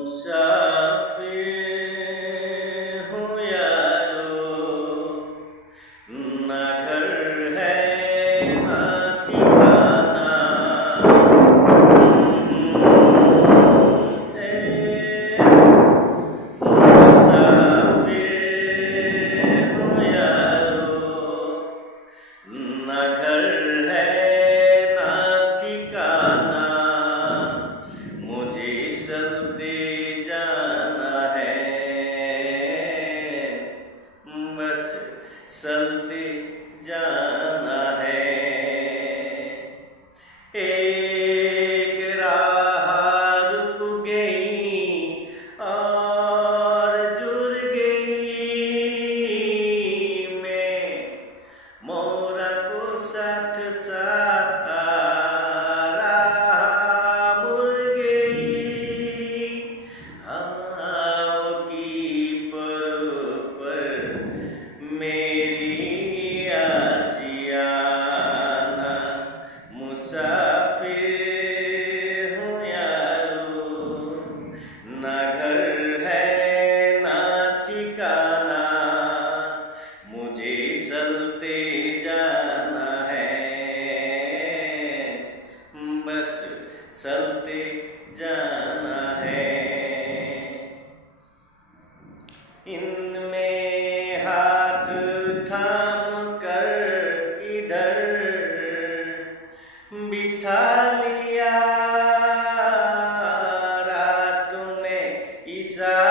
मुसाफिर हूँ यारो, ना घर है ना ठिकाना। मुसाफिर हूँ यारो, ना घर है ना ठिकाना। मुझे चलते जाना है, बस चलते जाना है। एक राह रुक गई और जुड़ गई, मैं मोरा को साथ सारा मुड़ गई। हवाओं की पर मेरी आशियाना। मुसाफिर हूँ यारो, ना घर है ना ठिकाना। मुझे चलते जाना है, बस चलते जाना है। इनमें हाथ थाम कर इधर बिठा लिया, रात में इशारा